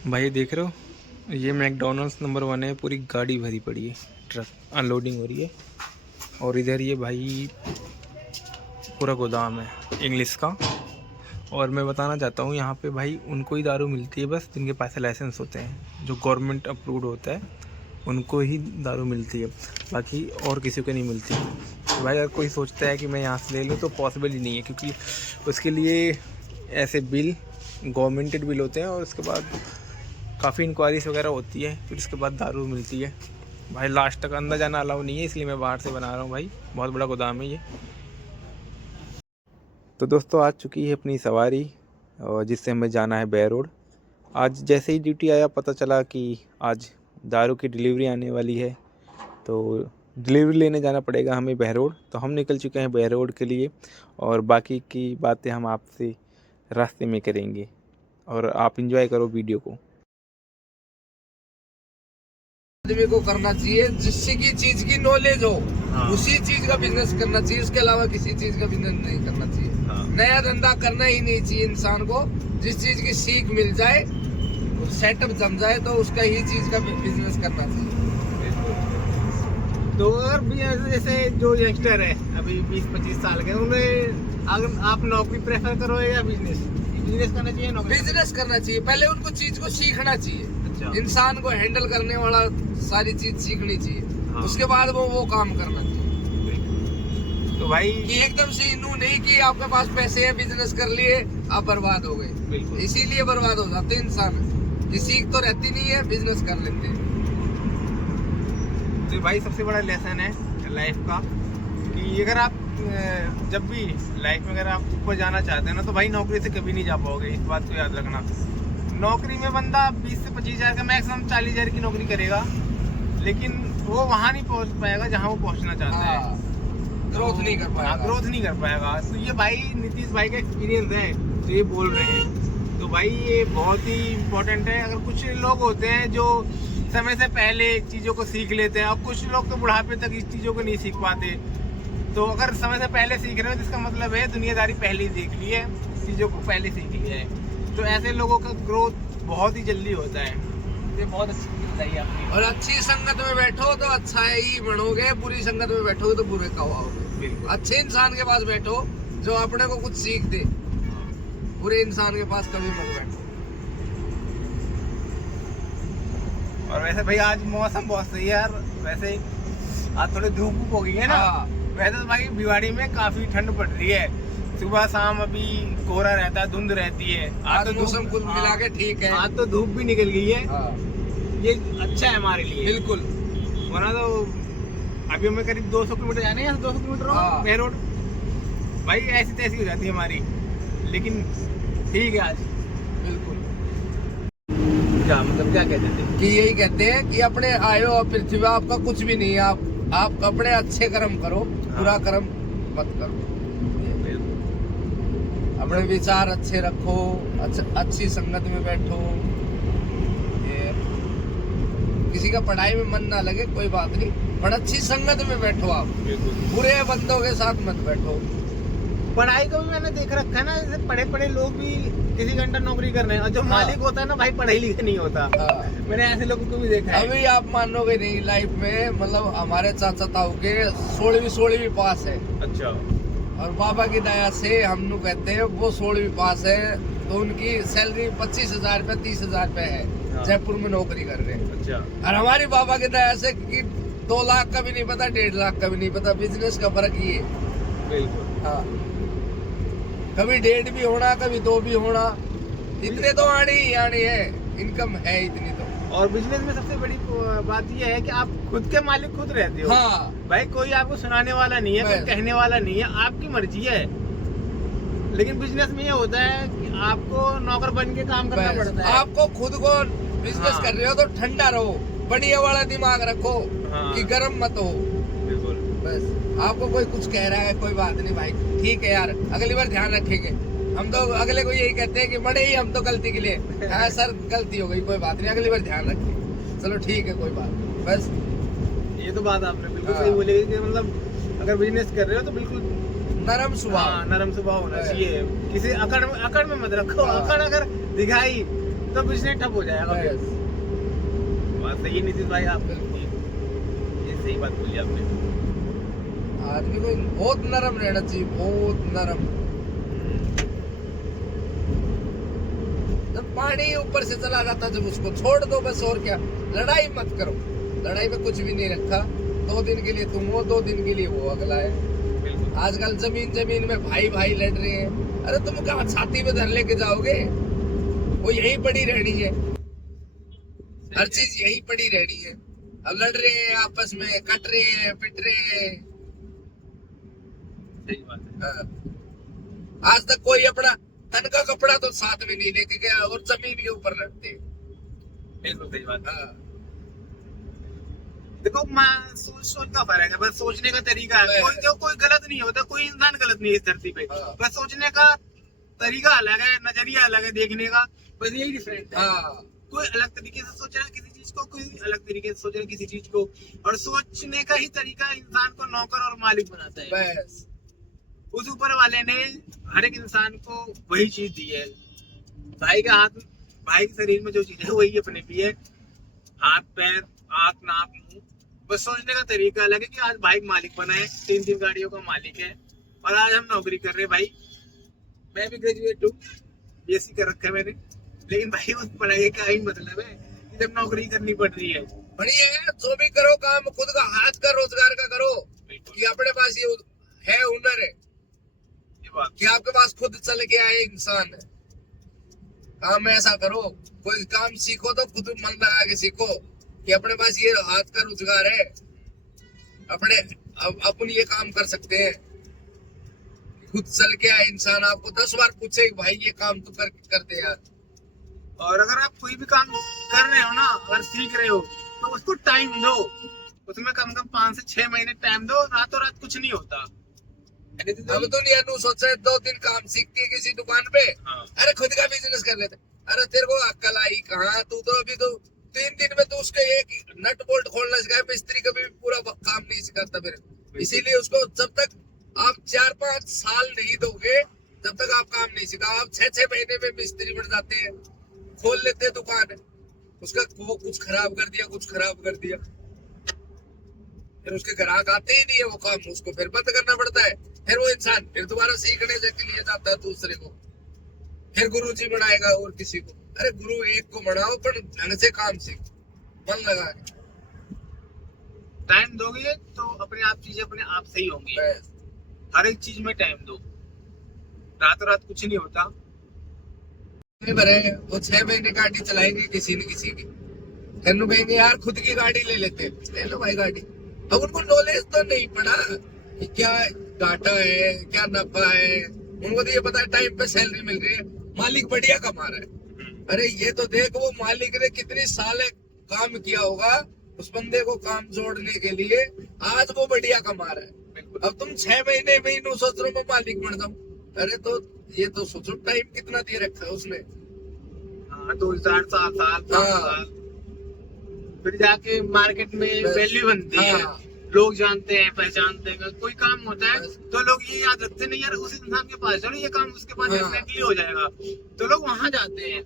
भाई देख रहे हो, ये मैकडॉनल्ड्स नंबर 1 है। पूरी गाड़ी भरी पड़ी है, ट्रक अनलोडिंग हो रही है। और इधर ये भाई पूरा गोदाम है इंग्लिश का। और मैं बताना चाहता हूँ, यहाँ पे भाई उनको ही दारू मिलती है बस जिनके पास लाइसेंस होते हैं, जो गवर्नमेंट अप्रूव्ड होता है उनको ही दारू मिलती है, बाकी और किसी को नहीं मिलती। तो भाई अगर कोई सोचता है कि मैं यहाँ से ले लूँ तो पॉसिबल ही नहीं है, क्योंकि उसके लिए ऐसे बिल गवर्नमेंटेड बिल होते हैं और उसके बाद काफ़ी इंक्वायरीज वगैरह होती है, फिर उसके बाद दारू मिलती है। भाई लास्ट तक अंदर जाना अलाउ नहीं है, इसलिए मैं बाहर से बना रहा हूँ। भाई बहुत बड़ा गोदाम है ये। तो दोस्तों आ चुकी है अपनी सवारी, और जिससे हमें जाना है बेर रोड। आज जैसे ही ड्यूटी आया पता चला कि आज दारू की डिलीवरी आने वाली है, तो डिलीवरी लेने जाना पड़ेगा हमें बेर रोड। तो हम निकल चुके हैं बेर रोड के लिए, और बाकी की बातें हम आपसे रास्ते में करेंगे, और आप एंजॉय करो वीडियो को। आदमी को करना चाहिए जिससे की चीज की नॉलेज हो, उसी चीज का बिजनेस करना चाहिए, उसके अलावा किसी चीज का बिजनेस नहीं करना चाहिए। नया धंधा करना ही नहीं चाहिए इंसान को। जिस चीज की सीख मिल जाए, सेटअप जम जाए, तो उसका ही चीज का बिजनेस करना चाहिए। तो अगर भी जैसे जो यंगस्टर है अभी 20-25 साल के, उन्हें अगर आप नौकरी प्रेफर करो या बिजनेस करना चाहिए? नौकरी बिजनेस करना चाहिए। पहले उनको चीज को सीखना चाहिए। अच्छा। इंसान को हैंडल करने वाला सारी चीज सीखनी चाहिए। उसके बाद वो काम करना चाहिए। तो भाई कि एकदम से यूं नहीं कि आपके पास पैसे है, बिजनेस कर लिए, आप बर्बाद हो गए। इसीलिए बर्बाद हो जाते हैं इंसान। ये सीख तो रहती नहीं है, बिजनेस कर लेते हैं। तो भाई सबसे बड़ा लेसन है लाइफ का कि अगर आप जब भी लाइफ में अगर आप ऊपर जाना चाहते हैं ना, तो भाई नौकरी से कभी नहीं जा पाओगे। इस बात को याद रखना। नौकरी में बंदा 20 से 25 हज़ार का, मैक्सिमम 40 हज़ार की नौकरी करेगा, लेकिन वो वहाँ नहीं पहुँच पाएगा जहाँ वो पहुँचना चाहता है। ग्रोथ नहीं कर पाएगा। ग्रोथ नहीं कर पाएगा। तो ये भाई नीतीश भाई का एक्सपीरियंस है जो ये बोल रहे हैं। तो भाई ये बहुत ही इम्पोर्टेंट है। अगर कुछ लोग होते हैं जो समय से पहले चीज़ों को सीख लेते हैं, और कुछ लोग तो बुढ़ापे तक इस चीज़ों को नहीं सीख पाते। तो अगर समय से पहले सीख रहे हो तो इसका मतलब है दुनियादारी पहले ही देख ली है, चीज़ों को पहले सीख लिया है। तो ऐसे लोगों का ग्रोथ बहुत ही जल्दी होता है। ये बहुत अच्छी चीज़ बताइए आपने। और अच्छी संगत में बैठो तो अच्छा ही बनोगे, बुरी संगत में बैठोगे तो बुरे का होगे। अच्छे इंसान के पास बैठो जो अपने को कुछ सीख दे। बुरे इंसान के पास कभी मत बैठो। और वैसे भाई आज मौसम बहुत सही है यार। वैसे आज थोड़ी धूप हो गई है ना। वैसे तो भाई भिवाड़ी में काफी ठंड पड़ रही है। सुबह शाम अभी कोहरा रहता है, धुंध रहती है। आज तो मौसम कुल मिला के ठीक है। आज तो धूप भी निकल गई है। ये अच्छा है हमारे लिए बिल्कुल। वरना तो अभी हमें करीब 200 किलोमीटर जाने हैं, 200 किलोमीटर मेन रोड। भाई ऐसी तैसी हो जाती है हमारी, लेकिन ठीक है आज। बिल्कुल। क्या मतलब क्या कहते थे कि यही कहते हैं कि अपने आयो और पृथ्वी आपका कुछ भी नहीं है। आप अपने अच्छे कर्म करो, बुरा कर्म मत करो। अपने विचार अच्छे रखो, अच्छी संगत में बैठो। ये किसी का पढ़ाई में मन ना लगे कोई बात नहीं, पर अच्छी संगत में बैठो। आप बुरे बंदों के साथ मत बैठो। पढ़ाई को भी मैंने देख रखा है ना, जैसे पढ़े पढ़े लोग भी किसी घंटा नौकरी कर रहे हैं, और जो मालिक होता है ना भाई पढ़ाई लिखा नहीं होता। मैंने ऐसे लोगों को भी देखा है। अभी आप मानोगे नहीं, लाइफ में मतलब हमारे चाचा ताऊ के 16वीं पास है। अच्छा। और बाबा की दया से हम लोग कहते हैं वो 16वीं पास है, तो उनकी सैलरी 25,000 रुपये 30,000 रुपये है। जयपुर में नौकरी कर रहे हैं। अच्छा। और हमारी बाबा की दया से कि 2 लाख का भी नहीं पता, 1.5 लाख का भी नहीं पता। बिजनेस का फर्क ये। बिल्कुल। हाँ, कभी 1.5 भी होना, कभी 2 भी होना। इतने तो आने ही आने है, इनकम है इतनी तो। और बिजनेस में सबसे बड़ी बात यह है कि आप खुद के मालिक खुद रहते हो। हाँ भाई कोई आपको सुनाने वाला नहीं है, कोई कहने वाला नहीं है, आपकी मर्जी है। लेकिन बिजनेस में ये होता है कि आपको नौकर बन के काम करना पड़ता है। आपको खुद को बिजनेस कर रहे हो तो ठंडा रहो, बढ़िया वाला दिमाग रखो। कि गर्म मत हो। बिल्कुल। बस आपको कोई कुछ कह रहा है, कोई बात नहीं भाई, ठीक है यार, अगली बार ध्यान रखेंगे। हम तो अगले को यही कहते हैं कि बड़े ही हम तो गलती के लिए, हाँ सर गलती हो गई, कोई बात नहीं, अगली बार ध्यान रखेंगे। चलो ठीक है, कोई बात नहीं। बस ये तो बात आपने बिल्कुल सही बोली कि मतलब अगर बिजनेस कर रहे हो तो बिल्कुल नरम स्वभाव। नरम स्वभाव होना चाहिए। किसी अकड़ में मत रखो। अकड़ अगर दिखाई तो बिजनेस ठप हो जाएगा फिर। बस। बात सही है नीतीश भाई, आप बिल्कुल ये सही बात बोली आपने। आदमी को बहुत नरम रहना चाहिए, बहुत नरम। जब पानी ऊपर से चला जाता जब उसको छोड़ दो बस, और क्या। लड़ाई मत करो, लड़ाई में कुछ भी नहीं रखा। 2 दिन के लिए तुम हो, 2 दिन के लिए वो अगला है। आजकल जमीन में भाई भाई लड़ रहे हैं। अरे तुम कहाँ छाती में धर लेके जाओगे, वो यही पड़ी रहनी है, हर चीज यही पड़ी रहनी है। अब लड़ रहे हैं आपस में, कट रहे हैं, पिट रहे हैं। सही बात है। हाँ। आज तक कोई अपना तन का कपड़ा तो साथ में नहीं लेके गया और जमीन के ऊपर लड़ते हैं। बिल्कुल सही बात है। हाँ। देखो सोच का फर्क है, बस सोचने का तरीका है। कोई गलत नहीं होता, कोई इंसान गलत नहीं है इस धरती पे। हाँ। बस सोचने का तरीका अलग है, नजरिया अलग है देखने का, बस यही डिफरेंट है। हाँ। कोई अलग तरीके से सोच रहा है किसी चीज को, कोई अलग तरीके से सोच रहा है किसी चीज को। और सोचने का ही तरीका इंसान को नौकर और मालिक बनाता है। बस। उस ऊपर वाले ने हर एक इंसान को वही चीज दी है। भाई का हाथ, भाई के शरीर में जो चीज है वही अपने भी है। हाथ, पैर, आंख, नाक, मुंह, बस सोचने का तरीका अलग है कि आज भाई मालिक बना है, 3 गाड़ियों का मालिक है। और आज हम नौकरी कर रहे हैं भाई। मैं भी ग्रेजुएट हूँ, बीएससी कर रखा है मैंने, लेकिन भाई उस पढ़ाई का ही मतलब है कि जब नौकरी करनी पड़ रही है। बढ़िया है, जो भी करो काम खुद का हाथ का रोजगार का करो, कि अपने पास ये है, हुनर है कि आपके पास खुद चल के आए इंसान है। काम ऐसा करो, कोई काम सीखो तो खुद मन लगा के सीखो कि अपने पास ये हाथ का रोजगार है, अपन ये काम कर सकते हैं। खुद चल के आए इंसान आपको 10 बार पूछे भाई ये काम तो कर दे यार। और अगर आप कोई भी काम कर रहे हो ना, अगर सीख रहे हो तो उसको टाइम दो, उसमें कम से कम 5 से 6 महीने टाइम दो। रातों रात कुछ नहीं होता। अब दुनिया तू सोचे 2 दिन काम सीखती है किसी दुकान पे। हाँ। अरे खुद का बिजनेस कर लेते। अरे तेरे को अक्ल आई कहाँ, तू तो अभी तो 3 दिन में तो उसके एक नट बोल्ट खोलना सिखाया, मिस्त्री कभी भी पूरा काम नहीं सिखाता मेरे। इसीलिए उसको जब तक आप 4-5 साल नहीं दोगे तब तक आप काम नहीं सीखा। आप 6-6 महीने में मिस्त्री बन जाते हैं, खोल लेते हैं दुकान, उसका वो कुछ खराब कर दिया, कुछ खराब कर दिया, फिर उसके ग्राहक आते ही नहीं है, वो काम उसको फिर बंद करना पड़ता है। फिर वो इंसान फिर दोबारा सीखने के लिए जाता है दूसरे को, फिर गुरु जी बनाएगा और किसी को। अरे गुरु एक को बनाओ पर ढंग से काम सीख, मन लगा के। टाइम दोगे तो अपने आप चीजें अपने आप सही होंगी। हर एक चीज में टाइम दो, रातों रात कुछ नहीं होता। भरे वो 6 महीने गाड़ी चलाएंगे किसी न किसी की, फिर कहेंगे यार खुद की गाड़ी ले लेते, ले लो भाई गाड़ी। अब उनको नॉलेज तो नहीं पड़ा कि क्या घाटा है क्या नफा है। उनको तो ये पता है टाइम पे सैलरी मिल रही है, मालिक बढ़िया कमा रहा है। अरे ये तो देख वो मालिक ने कितनी साल काम किया होगा उस बंदे को काम जोड़ने के लिए, आज वो बढ़िया कमा रहा है। अब तुम 6 महीने में ही सोच रहे हो मैं मालिक बन जाऊं। अरे तो ये तो सोचो टाइम कितना दे रखा है उसने। हाँ, 2-4 साल 5 साल, फिर जाके मार्केट में वैल्यू बनती है। लोग जानते हैं, पहचानते हैं। कोई काम होता है तो लोग ये याद रखते नहीं यार उस इंसान के पास चलो, ये काम उसके पास डेफिनेटली हो जाएगा, तो लोग वहां जाते हैं।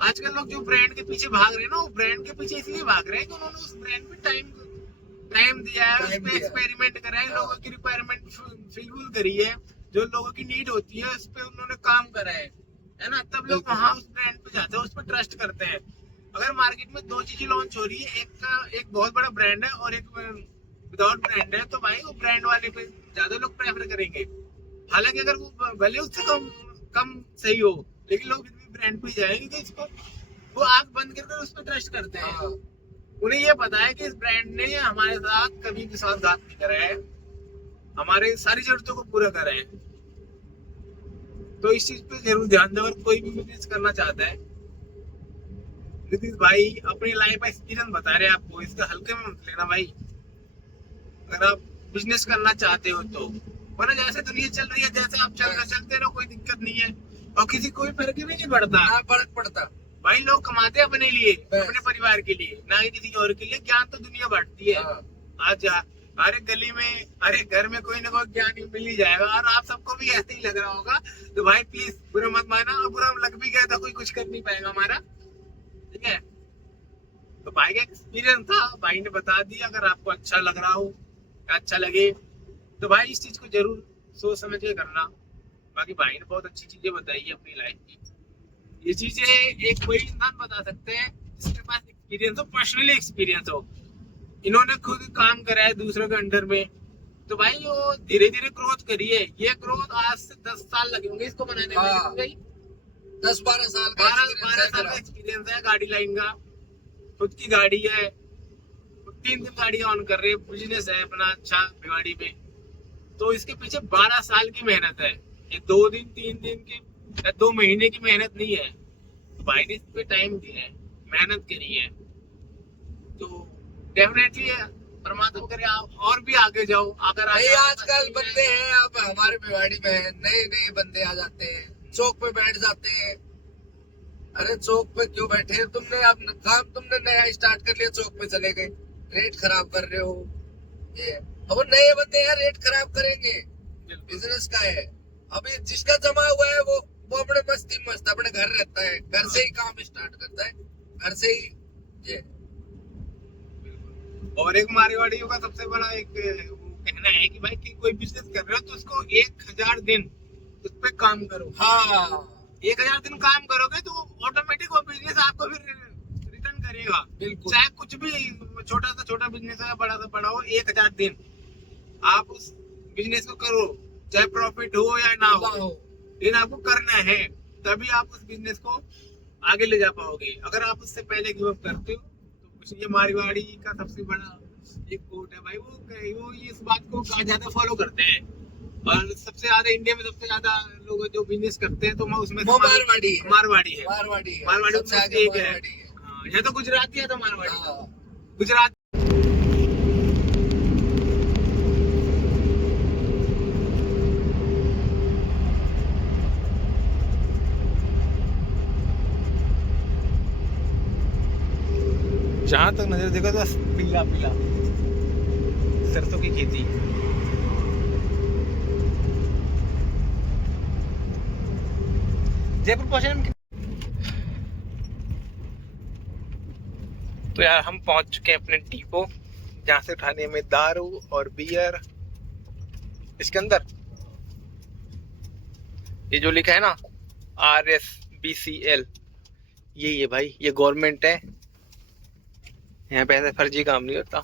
आजकल लोग जो ब्रांड के पीछे भाग रहे हैं ना, वो ब्रांड के पीछे इसलिए भाग रहे हैं कि उन्होंने उस ब्रांड पे टाइम दिया है, उस पे एक्सपेरिमेंट करा है, लोगों की रिक्वायरमेंट फुलफिल करी है, जो लोगों की नीड होती है उस पे उन्होंने काम करा है ना। तब लोग वहाँ उस ब्रांड पे जाते हैं, उस पर ट्रस्ट करते हैं। अगर मार्केट में 2 चीजें लॉन्च हो रही है, एक बहुत बड़ा ब्रांड है और एक विदाउट ब्रांड है, तो भाई वो ब्रांड वाले पे ज्यादा लोग प्रेफर करेंगे। हालांकि अगर वो भले उससे कम सही हो, लेकिन लोग ब्रांड पे जाएंगे क्योंकि इसको वो आंख बंद करके उस पर ट्रस्ट करते हैं। उन्हें ये पता है कि इस ब्रांड ने हमारे साथ कभी विश्वासघात नहीं करा है, हमारे सारी जरूरतों को पूरा करा है। तो इस चीज पे जरूर ध्यान दें। अगर कोई भी बिजनेस करना चाहता है, नीतीश भाई अपनी लाइफ का एक्सपीरियंस बता रहे हैं आपको, इसका हल्के में मत लेना भाई। अगर आप बिजनेस करना चाहते हो तो, वरना जैसे दुनिया चल रही है, जैसे आप चलते रहो, कोई दिक्कत नहीं है और किसी कोई फर्क भी नहीं पड़ता। फर्क पड़ता भाई, लोग कमाते हैं अपने लिए, अपने परिवार के लिए, ना ही किसी और के लिए। ज्ञान तो दुनिया बांटती है। आज हर एक गली में, हर एक घर में कोई ना कोई ज्ञानी मिल ही जाएगा। और आप सबको भी ऐसे ही लग रहा होगा, तो भाई प्लीज बुरा मत माना, और बुरा लग भी गया तो कोई कुछ कर नहीं पाएगा हमारा। भाई का एक्सपीरियंस था, भाई ने बता दिया। अगर आपको अच्छा लग रहा हो या अच्छा लगे तो भाई इस चीज को जरूर सोच समझ के करना। बाकी भाई ने बहुत अच्छी चीजें बताई है अपनी लाइफ की। ये चीजें एक कोई इंसान बता सकते हैं जिसके पास एक्सपीरियंस हो, पर्सनली एक्सपीरियंस हो। इन्होंने खुद काम करा है दूसरों के अंडर में, तो भाई वो धीरे धीरे ग्रोथ करी है। ये ग्रोथ आज से 10 साल लगे होंगे इसको बनाने में। हाँ। भाई 10-12 साल का 12 साल का एक्सपीरियंस है गाड़ी लाइन का। खुद की गाड़ी है, 3 गाड़ी ऑन कर रहे, बिजनेस है अपना अच्छा भिवाड़ी में। तो इसके पीछे 12 साल की मेहनत है। ये 2 दिन 3 दिन की या 2 महीने की मेहनत नहीं है। भाई ने इस पे टाइम दिया है, मेहनत करी है। तो डेफिनेटली परमात्मा करे आप और भी आगे जाओ। अगर नहीं, आजकल बंदे हैं, अब हमारे भिवाड़ी में नए बंदे आ जाते हैं, चौक पे बैठ जाते हैं। अरे चौक पे क्यों बैठे? तुमने अब काम तुमने नया स्टार्ट कर लिया, चौक पे चले गए, रेट खराब कर रहे हो। ये अब नए बंदे हैं, रेट खराब करेंगे, बिजनेस का है। अभी जिसका जमा हुआ है वो अपने मस्ती मस्त अपने घर रहता है, घर से ही काम स्टार्ट करता है, घर से ही ये। और एक मारवाड़ियों का सबसे बड़ा एक कहना है कि भाई कि कोई बिजनेस कर रहे हो तो उसको 1000 दिन उस पे काम करो। हाँ, 1000 दिन काम करोगे तो ऑटोमेटिक वो बिजनेस आपको फिर रिटर्न करेगा। बिल्कुल। चाहे कुछ भी छोटा सा छोटा बिजनेस है, बड़ा सा बड़ा हो, 1000 दिन आप उस बिजनेस को करो, चाहे प्रॉफिट हो या ना हो, लेकिन आपको करना है, तभी आप उस बिजनेस को आगे ले जा पाओगे। अगर आप उससे पहले गिव अप करते हो तो कुछ। ये मारवाड़ी का सबसे बड़ा एक कोट है भाई, वो इस बात को ज्यादा फॉलो करते हैं। और सबसे ज्यादा इंडिया में सबसे ज्यादा लोग जो बिजनेस करते हैं तो उसमें मारवाड़ी है। मारवाड़ी मारवाड़ी सबसे एक है। हाँ, ये तो गुजराती है तो मारवाड़ी। हाँ। गुजरात जहाँ तक नजर देखो तो पीला पीला सरसों की खेती। जयपुर पहुंचे हम। तो यार हम पहुंच चुके हैं अपने डिपो, जहाँ से उठाने हमें दारू और बियर। इसके अंदर ये जो लिखा है ना RSBCL, यही है भाई, ये गवर्नमेंट है। यहाँ पे ऐसा फर्जी काम नहीं होता।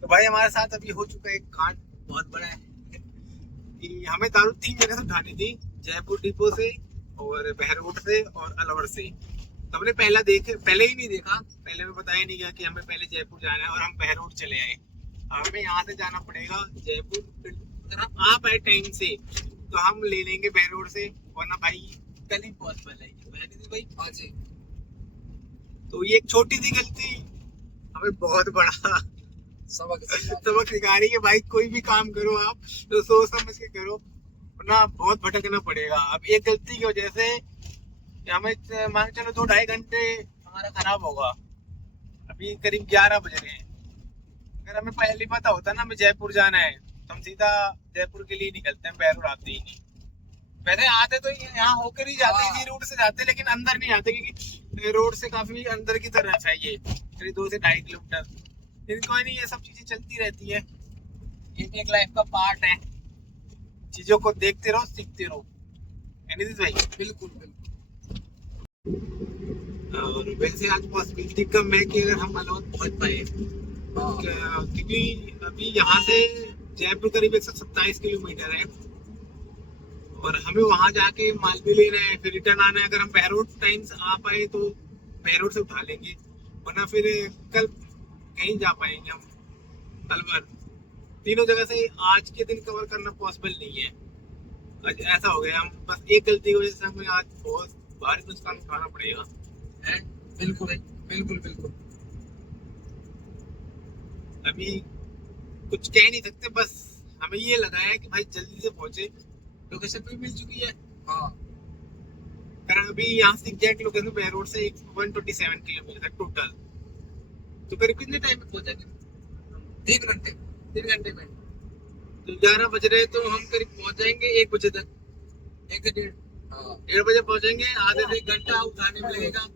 तो भाई हमारे साथ अभी हो चुका है एक कांड बहुत बड़ा है कि हमें दारू 3 जगह से उठानी थी, जयपुर डिपो से और बहरोड से और अलवर से। तो हमने पहले ही नहीं देखा, पहले हमें बताया नहीं गया कि हमें पहले जयपुर जाना है और हम बहरोड चले आए। हमें यहाँ से जाना पड़ेगा जयपुर। अगर हम आ पाए टाइम से तो हम ले लेंगे बहरोड से, वरना भाई कल ही पॉसिबल है भाई। हाँ जी। तो ये एक छोटी सी गलती हमें बहुत बड़ा सबक सिखा रही है भाई। कोई भी काम करो आप तो सोच समझ के करो, वरना बहुत भटकना पड़ेगा। अब एक गलती की वजह से हमें मान चलो 2-2.5 घंटे हमारा खराब होगा। अभी करीब 11 बज रहे हैं। अगर हमें पहले पता होता ना हमें जयपुर जाना है तो हम सीधा जयपुर के लिए निकलते हैं, बहरोड आते ही नहीं। वैसे आते तो यहाँ होकर ही जाते, इसी रूट से जाते, लेकिन अंदर नहीं आते क्योंकि रोड से काफी अंदर की तरफ है ये, करीब 2 से 2.5 किलोमीटर। लेकिन कोई नहीं, ये सब चीजें चलती रहती है, ये भी एक लाइफ का पार्ट है। चीजों को देखते रहो, सीखते रहो। भाई बिल्कुल। और वैसे आज पॉसिबिलिटी कम है कि अगर हम अलवर पहुंच पाए, क्योंकि अभी यहाँ से जयपुर करीब 127 किलोमीटर है और हमें वहां जाके माल भी लेना है, फिर रिटर्न आना है। अगर हम बहरोड टाइम से आ पाए तो बहरोड से उठा लेंगे, वरना फिर कल कहीं जा पाएंगे हम अलवर। तीनों जगह से आज के दिन कवर करना पॉसिबल नहीं है। आज ऐसा हो गया, हम बस एक गलती की वजह से हमें आज बहुत भारी नुकसान उठाना पड़ेगा। बिल्कुल। अभी कुछ कह नहीं सकते, बस हमें ये लगा है कि भाई जल्दी से पहुंचे। लोकेशन भी मिल चुकी है। हाँ। कारण अभी यहाँ से एग्जैक्ट लोकेशन बहरोड से 127 किलोमीटर टोटल। तो करीब कितने टाइम में पहुंचेंगे? 3 घंटे। 3 घंटे में। तो 11 बज रहे तो हम करीब पहुंच जाएंगे 1 बजे तक। 1 डेढ़। 1:30 बजे पहुंचेंगे। आधे से 1 घंटा उठाने में लगेगा।